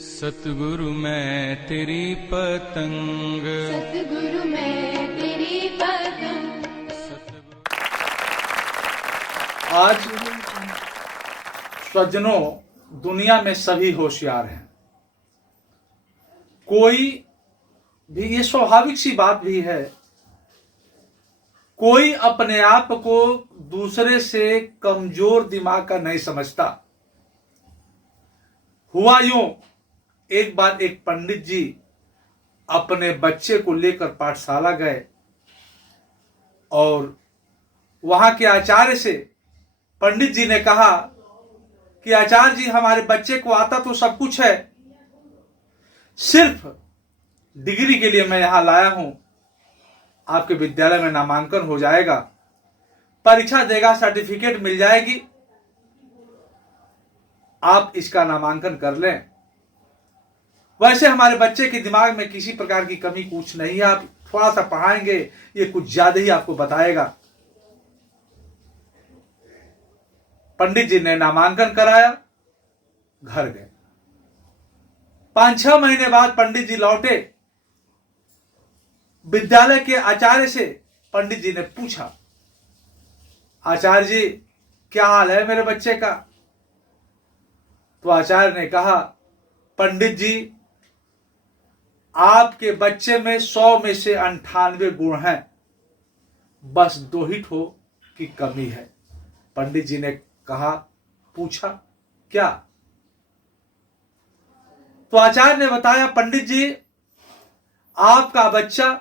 सतगुरु मैं तेरी पतंग, सतगुरु मैं तेरी पतंग। आज सज्जनों, दुनिया में सभी होशियार हैं। कोई भी, ये स्वाभाविक सी बात भी है, कोई अपने आप को दूसरे से कमजोर दिमाग का नहीं समझता। हुआ यूं, एक बार एक पंडित जी अपने बच्चे को लेकर पाठशाला गए और वहां के आचार्य से पंडित जी ने कहा कि आचार्य जी, हमारे बच्चे को आता तो सब कुछ है, सिर्फ डिग्री के लिए मैं यहां लाया हूं। आपके विद्यालय में नामांकन हो जाएगा, परीक्षा देगा, सर्टिफिकेट मिल जाएगी, आप इसका नामांकन कर लें। वैसे हमारे बच्चे के दिमाग में किसी प्रकार की कमी कुछ नहीं है, आप थोड़ा सा पढ़ाएंगे, ये कुछ ज्यादा ही आपको बताएगा। पंडित जी ने नामांकन कराया, घर गए। 5-6 महीने बाद पंडित जी लौटे। विद्यालय के आचार्य से पंडित जी ने पूछा, आचार्य जी क्या हाल है मेरे बच्चे का? तो आचार्य ने कहा, पंडित जी, आपके बच्चे में 100 में से 98 गुण हैं, बस 2 ही ठो की कमी है। पंडित जी ने कहा, पूछा क्या? तो आचार्य ने बताया, पंडित जी, आपका बच्चा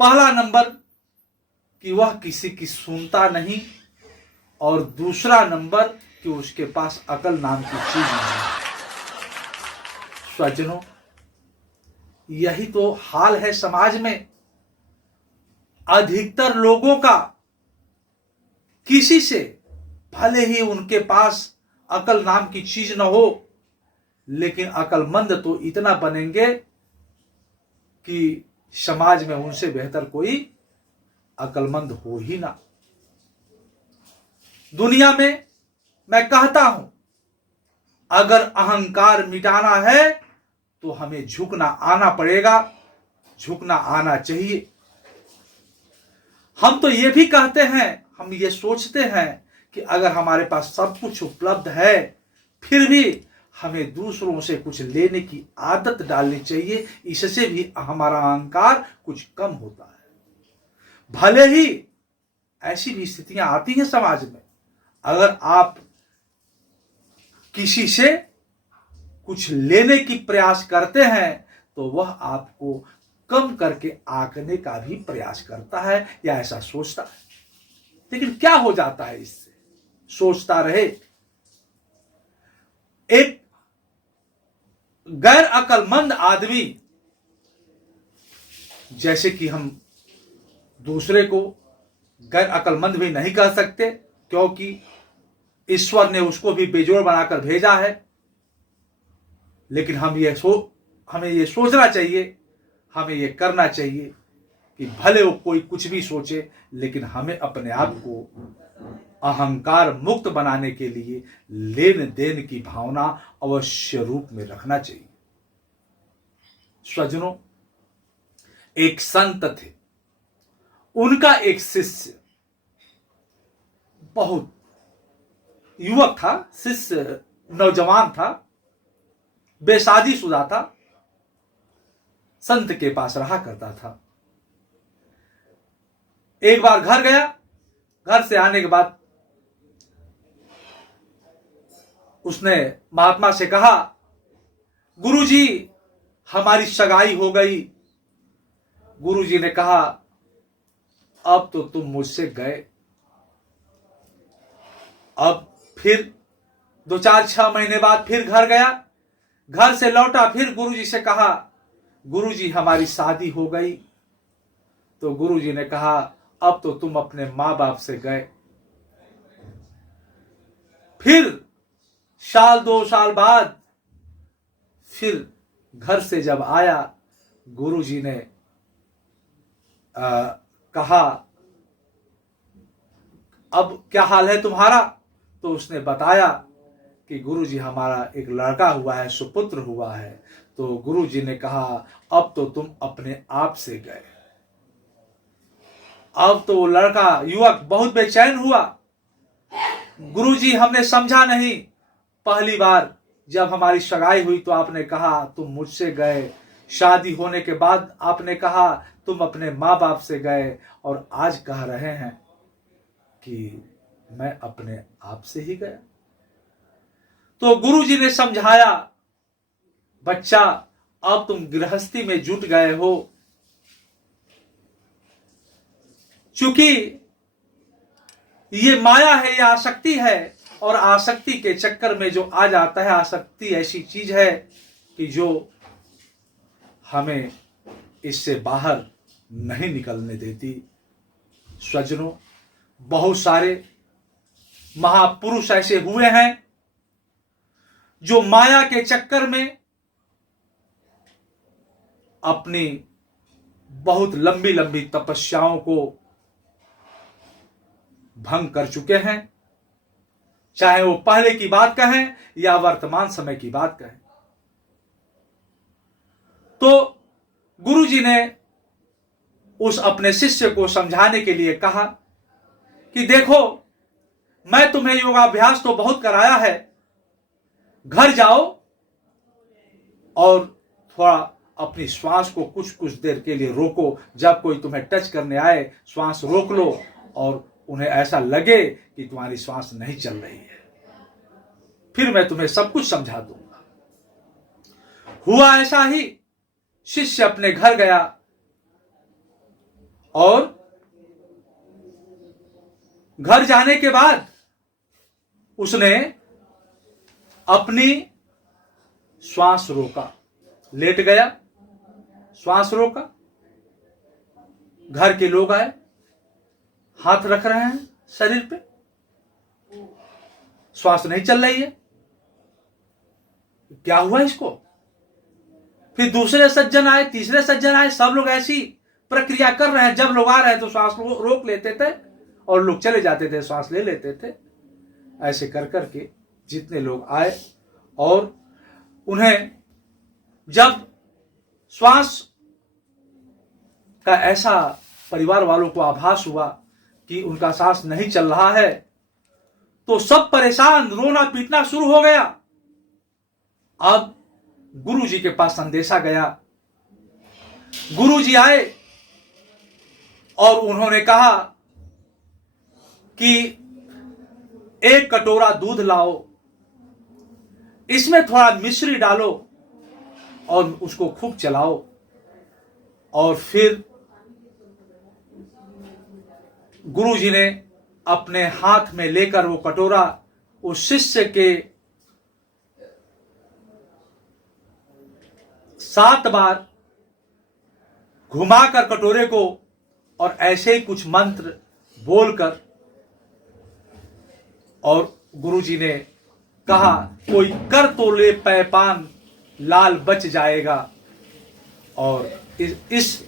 पहला नंबर कि वह किसी की सुनता नहीं, और दूसरा नंबर कि उसके पास अकल नाम की चीज नहीं है। सज्जनों, यही तो हाल है समाज में। अधिकतर लोगों का किसी से, भले ही उनके पास अकल नाम की चीज न हो, लेकिन अकलमंद तो इतना बनेंगे कि समाज में उनसे बेहतर कोई अकलमंद हो ही ना। दुनिया में मैं कहता हूं, अगर अहंकार मिटाना है तो हमें झुकना आना पड़ेगा, झुकना आना चाहिए। हम तो ये भी कहते हैं, हम ये सोचते हैं कि अगर हमारे पास सब कुछ उपलब्ध है, फिर भी हमें दूसरों से कुछ लेने की आदत डालनी चाहिए, इससे भी हमारा अहंकार कुछ कम होता है। भले ही ऐसी भी स्थितियां आती हैं समाज में, अगर आप किसी से कुछ लेने की प्रयास करते हैं तो वह आपको कम करके आंकने का भी प्रयास करता है या ऐसा सोचता है। लेकिन क्या हो जाता है इससे? सोचता रहे। एक गैर अकलमंद आदमी, जैसे कि हम दूसरे को गैर अकलमंद भी नहीं कह सकते, क्योंकि ईश्वर ने उसको भी बेजोड़ बनाकर भेजा है, लेकिन हमें ये सोचना चाहिए, हमें ये करना चाहिए कि भले वो कोई कुछ भी सोचे, लेकिन हमें अपने आप को अहंकार मुक्त बनाने के लिए लेन देन की भावना अवश्य रूप में रखना चाहिए। स्वजनों, एक संत थे, उनका एक शिष्य, बहुत युवक था, शिष्य नौजवान था, बेशादीशुदा था, संत के पास रहा करता था। एक बार घर गया, घर से आने के बाद उसने महात्मा से कहा, गुरुजी, हमारी सगाई हो गई। गुरुजी ने कहा, अब तो तुम मुझसे गए। अब फिर 2-4-6 महीने बाद फिर घर गया, घर से लौटा, फिर गुरुजी से कहा, गुरुजी, हमारी शादी हो गई। तो गुरुजी ने कहा, अब तो तुम अपने मां बाप से गए। फिर 1-2 साल बाद फिर घर से जब आया, गुरुजी ने कहा, अब क्या हाल है तुम्हारा? तो उसने बताया कि गुरुजी हमारा एक लड़का हुआ है, सुपुत्र हुआ है। तो गुरुजी ने कहा अब तो तुम अपने आप से गए। अब तो वो लड़का युवक बहुत बेचैन हुआ। गुरुजी हमने समझा नहीं, पहली बार जब हमारी सगाई हुई तो आपने कहा तुम मुझसे गए, शादी होने के बाद आपने कहा तुम अपने माँ बाप से गए, और आज कह रहे हैं कि मैं अपने आप से ही गया। तो गुरुजी ने समझाया, बच्चा अब तुम गृहस्थी में जुट गए हो, चूंकि ये माया है, ये आसक्ति है, और आसक्ति के चक्कर में जो आ जाता है, आसक्ति ऐसी चीज है कि जो हमें इससे बाहर नहीं निकलने देती। स्वजनों, बहुत सारे महापुरुष ऐसे हुए हैं जो माया के चक्कर में अपनी बहुत लंबी लंबी तपस्याओं को भंग कर चुके हैं, चाहे वो पहले की बात कहें या वर्तमान समय की बात कहें। तो गुरुजी ने उस अपने शिष्य को समझाने के लिए कहा कि देखो, मैं तुम्हें योगाभ्यास तो बहुत कराया है, घर जाओ और थोड़ा अपनी श्वास को कुछ कुछ देर के लिए रोको। जब कोई तुम्हें टच करने आए, श्वास रोक लो और उन्हें ऐसा लगे कि तुम्हारी श्वास नहीं चल रही है, फिर मैं तुम्हें सब कुछ समझा दूंगा। हुआ ऐसा ही, शिष्य अपने घर गया और घर जाने के बाद उसने अपनी श्वास रोका, लेट गया, श्वास रोका। घर के लोग आए, हाथ रख रहे हैं शरीर पे, श्वास नहीं चल रही है, क्या हुआ इसको? फिर दूसरे सज्जन आए, तीसरे सज्जन आए, सब लोग ऐसी प्रक्रिया कर रहे हैं। जब लोग आ रहे हैं तो श्वास रोक लेते थे और लोग चले जाते थे, श्वास ले लेते थे। ऐसे कर करके जितने लोग आए और उन्हें जब श्वास का ऐसा परिवार वालों को आभास हुआ कि उनका सांस नहीं चल रहा है, तो सब परेशान, रोना पीटना शुरू हो गया। अब गुरुजी के पास संदेशा गया। गुरुजी आए और उन्होंने कहा कि एक कटोरा दूध लाओ, इसमें थोड़ा मिश्री डालो और उसको खूब चलाओ, और फिर गुरुजी ने अपने हाथ में लेकर वो कटोरा उस शिष्य के 7 बार घुमाकर कटोरे को और ऐसे ही कुछ मंत्र बोलकर, और गुरुजी ने कहा कोई कर तो ले पैपान, लाल बच जाएगा। और इस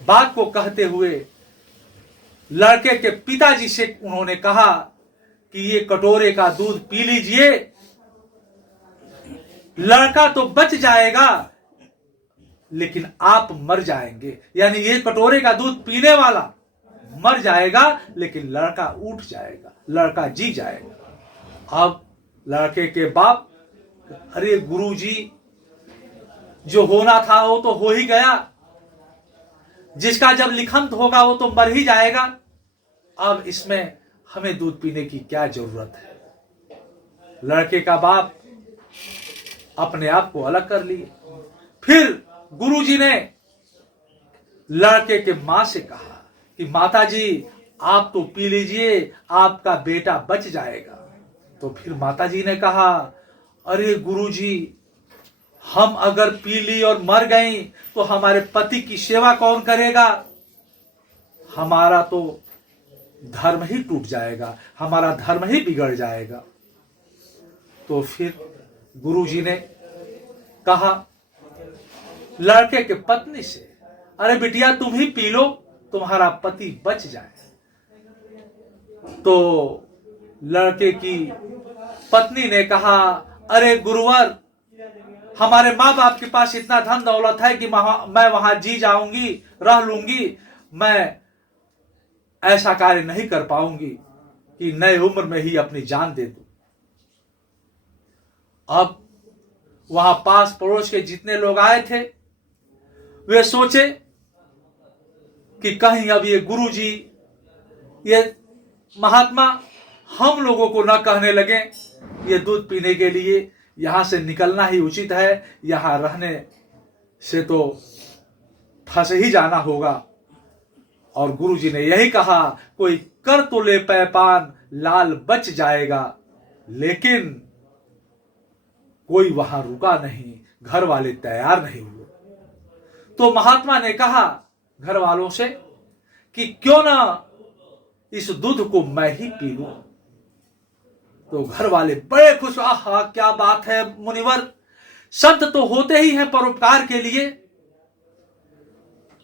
बात को कहते हुए लड़के के पिताजी से उन्होंने कहा कि ये कटोरे का दूध पी लीजिए, लड़का तो बच जाएगा लेकिन आप मर जाएंगे। यानी ये कटोरे का दूध पीने वाला मर जाएगा लेकिन लड़का उठ जाएगा, लड़का जी जाएगा। अब लड़के के बाप, अरे गुरुजी, जो होना था वो तो हो ही गया, जिसका जब लिखंत होगा वो तो मर ही जाएगा, अब इसमें हमें दूध पीने की क्या जरूरत है। लड़के का बाप अपने आप को अलग कर लिए। फिर गुरुजी ने लड़के के मां से कहा कि माताजी आप तो पी लीजिए, आपका बेटा बच जाएगा। तो फिर माताजी ने कहा, अरे गुरुजी, हम अगर पी ली और मर गई तो हमारे पति की सेवा कौन करेगा? हमारा तो धर्म ही टूट जाएगा, हमारा धर्म ही बिगड़ जाएगा। तो फिर गुरुजी ने कहा लड़के के पत्नी से, अरे बिटिया तुम ही पी लो, तुम्हारा पति बच जाए। तो लड़के की पत्नी ने कहा, अरे गुरुवर, हमारे माँ बाप के पास इतना धन दौलत है कि मैं वहां जी जाऊंगी, रह लूंगी, मैं ऐसा कार्य नहीं कर पाऊंगी कि नई उम्र में ही अपनी जान दे दूं। अब वहां पास पड़ोस के जितने लोग आए थे वे सोचे कि कहीं अब ये गुरुजी, ये महात्मा हम लोगों को न कहने लगे ये दूध पीने के लिए यहां से निकलना ही उचित है, यहां रहने से तो फंस ही जाना होगा। और गुरुजी ने यही कहा, कोई कर तो ले पैपान, लाल बच जाएगा। लेकिन कोई वहां रुका नहीं, घर वाले तैयार नहीं हुए। तो महात्मा ने कहा घर वालों से कि क्यों ना इस दूध को मैं ही पी लूं। तो घर वाले बड़े खुश, आहा क्या बात है मुनिवर, संत तो होते ही हैं परोपकार के लिए,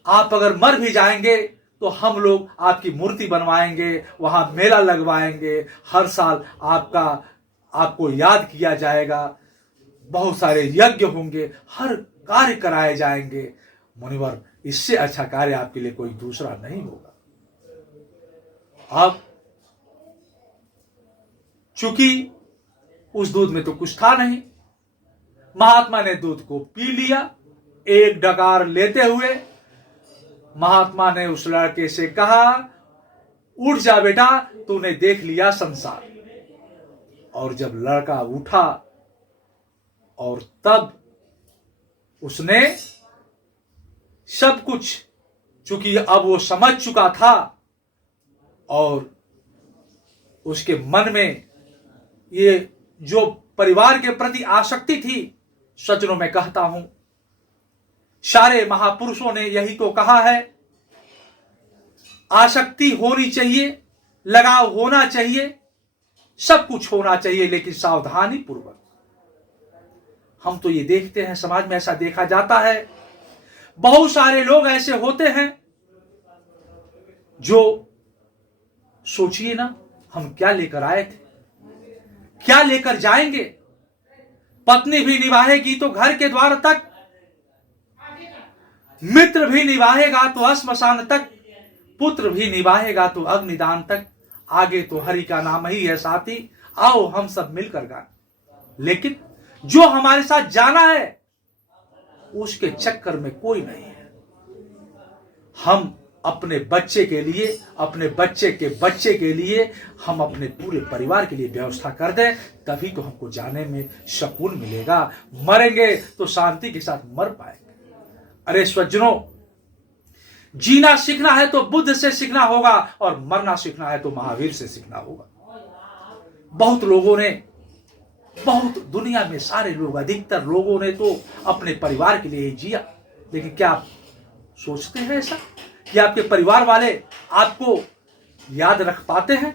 आप अगर मर भी जाएंगे तो हम लोग आपकी मूर्ति बनवाएंगे, वहां मेला लगवाएंगे, हर साल आपको याद किया जाएगा, बहुत सारे यज्ञ होंगे, हर कार्य कराए जाएंगे। मुनिवर, इससे अच्छा कार्य आपके लिए कोई दूसरा नहीं होगा। अब चूंकि उस दूध में तो कुछ था नहीं, महात्मा ने दूध को पी लिया। एक डकार लेते हुए महात्मा ने उस लड़के से कहा, उठ जा बेटा, तूने देख लिया संसार। और जब लड़का उठा और तब उसने सब कुछ, चूंकि अब वो समझ चुका था और उसके मन में ये जो परिवार के प्रति आसक्ति थी, सचनों में कहता हूं सारे महापुरुषों ने यही तो कहा है, आसक्ति होनी चाहिए, लगाव होना चाहिए, सब कुछ होना चाहिए, लेकिन सावधानी पूर्वक। हम तो ये देखते हैं, समाज में ऐसा देखा जाता है, बहुत सारे लोग ऐसे होते हैं जो, सोचिए ना, हम क्या लेकर आए थे, क्या लेकर जाएंगे। पत्नी भी निभाएगी तो घर के द्वार तक, मित्र भी निभाएगा तो श्मशान तक, पुत्र भी निभाएगा तो अग्निदान तक, आगे तो हरि का नाम ही है साथी, आओ हम सब मिलकर गाएं। लेकिन जो हमारे साथ जाना है उसके चक्कर में कोई नहीं है। हम अपने बच्चे के लिए, अपने बच्चे के बच्चे के लिए, हम अपने पूरे परिवार के लिए व्यवस्था कर दें, तभी तो हमको जाने में सुकून मिलेगा। मरेंगे तो शांति के साथ मर पाएंगे। अरे स्वजनों, जीना सीखना है तो बुद्ध से सीखना होगा, और मरना सीखना है तो महावीर से सीखना होगा। बहुत लोगों ने, बहुत दुनिया में सारे लोग, अधिकतर लोगों ने तो अपने परिवार के लिए ही जिया। लेकिन क्या आप सोचते हैं ऐसा कि आपके परिवार वाले आपको याद रख पाते हैं?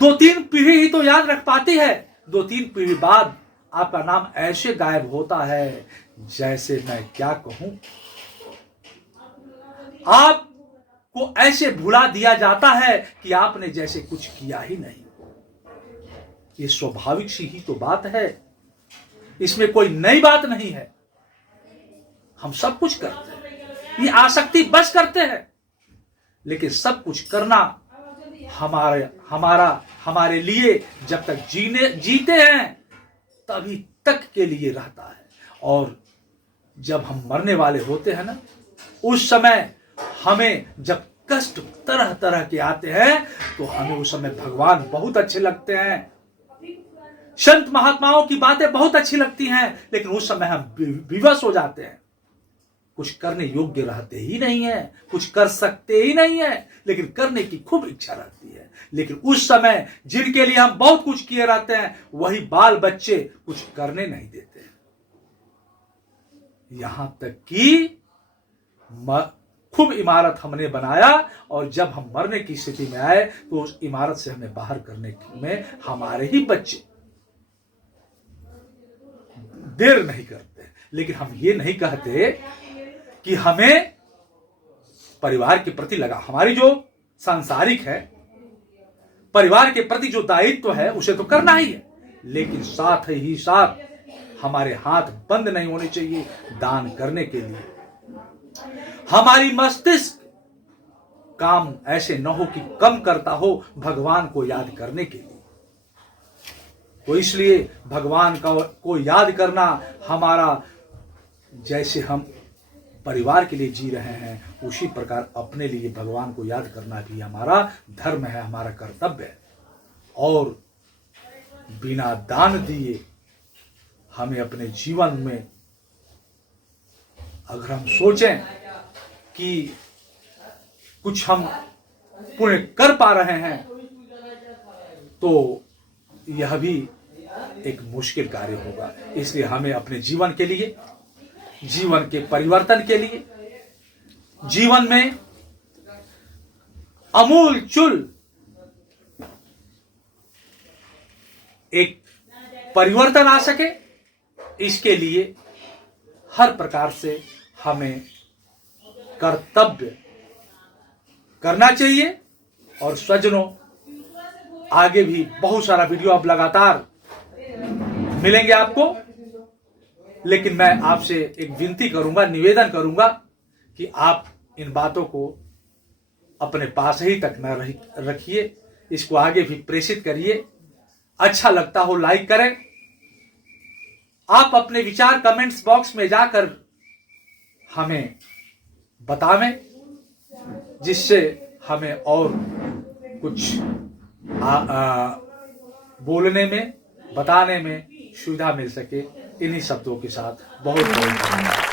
2-3 पीढ़ी ही तो याद रख पाती है, 2-3 पीढ़ी बाद आपका नाम ऐसे गायब होता है जैसे मैं क्या कहूं। आपको ऐसे भुला दिया जाता है कि आपने जैसे कुछ किया ही नहीं। ये स्वाभाविक सी ही तो बात है, इसमें कोई नई बात नहीं है। हम सब कुछ करते हैं, ये आसक्ति बस करते हैं, लेकिन सब कुछ करना हमारे लिए जब तक जीते हैं तभी तक के लिए रहता है। और जब हम मरने वाले होते हैं ना, उस समय हमें जब कष्ट तरह तरह के आते हैं तो हमें उस समय भगवान बहुत अच्छे लगते हैं, संत महात्माओं की बातें बहुत अच्छी लगती हैं, लेकिन उस समय हम विवश हो जाते हैं, कुछ करने योग्य रहते ही नहीं है, कुछ कर सकते ही नहीं है, लेकिन करने की खूब इच्छा रहती है। लेकिन उस समय जिनके लिए हम बहुत कुछ किए रहते हैं, वही बाल बच्चे कुछ करने नहीं देते हैं। यहां तक कि खूब इमारत हमने बनाया, और जब हम मरने की स्थिति में आए तो उस इमारत से हमें बाहर करने में हमारे ही बच्चे देर नहीं करते। लेकिन हम ये नहीं कहते कि हमें परिवार के प्रति लगा, हमारी जो सांसारिक है, परिवार के प्रति जो दायित्व है उसे तो करना ही है, लेकिन साथ ही साथ हमारे हाथ बंद नहीं होने चाहिए दान करने के लिए। हमारी मस्तिष्क काम ऐसे न हो कि कम करता हो भगवान को याद करने के लिए। तो इसलिए भगवान को याद करना हमारा, जैसे हम परिवार के लिए जी रहे हैं उसी प्रकार अपने लिए भगवान को याद करना भी हमारा धर्म है, हमारा कर्तव्य है। और बिना दान दिए हमें अपने जीवन में, अगर हम सोचें कि कुछ हम पुण्य कर पा रहे हैं तो यह भी एक मुश्किल कार्य होगा। इसलिए हमें अपने जीवन के लिए, जीवन के परिवर्तन के लिए, जीवन में अमूल चूल एक परिवर्तन आ सके, इसके लिए हर प्रकार से हमें कर्तव्य करना चाहिए। और स्वजनों, आगे भी बहुत सारा वीडियो अब लगातार मिलेंगे आपको, लेकिन मैं आपसे एक विनती करूंगा, निवेदन करूंगा कि आप इन बातों को अपने पास ही तक न रखिए, इसको आगे भी प्रेषित करिए। अच्छा लगता हो लाइक करें। आप अपने विचार कमेंट्स बॉक्स में जाकर हमें बतावें, जिससे हमें और कुछ बोलने में, बताने में सुविधा मिल सके। इन्हीं शब्दों के साथ बहुत बहुत धन्यवाद।